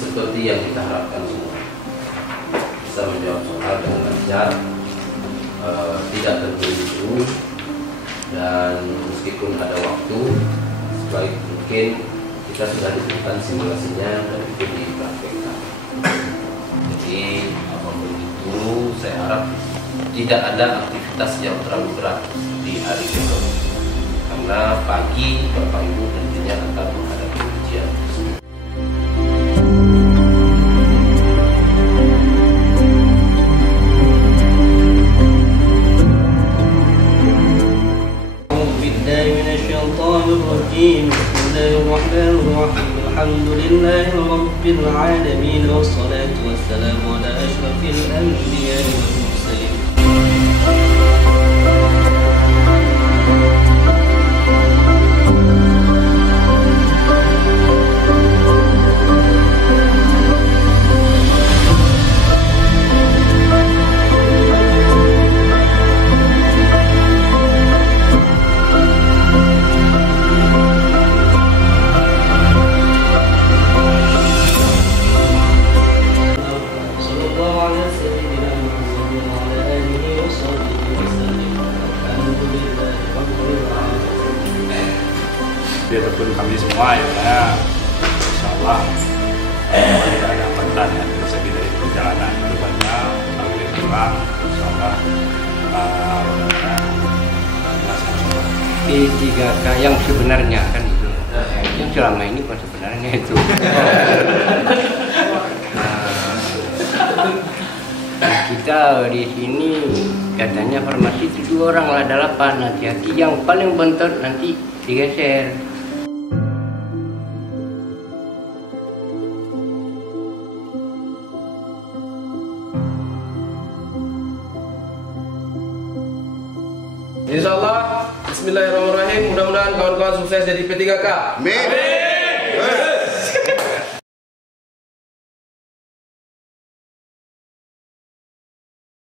seperti yang kita harapkan semua. Bisa menjawab soal dengan lancar, tidak terburu-buru, dan meskipun ada waktu, sebaik mungkin kita sudah diberikan simulasinya dan itu dipraktekkan. Jadi apapun itu, saya harap tidak ada aktivitas yang terlalu berat di hari besok, karena pagi Bapak Ibu tentunya akan menghadapi ujian tersebut. Bismillahirrahmanirrahim. Alhamdulillahi rabbil alamin wassalatu wassalamu ala asyrafil anbiya'i wal mursalin. Biarpun kami semua ya, insya Allah tidak ada hambatan ya dari segi dari perjalanan kedepannya kami pulang, insya Allah P3K yang sebenarnya kan itu, yang selama ini bukan sebenarnya itu. Kita di sini katanya farmasi itu 2 orang lah, ada 8, hati-hati yang paling bentot nanti digeser. Insyaallah, bismillahirrahmanirrahim. Mudah-mudahan kawan-kawan sukses jadi P3K. Amin.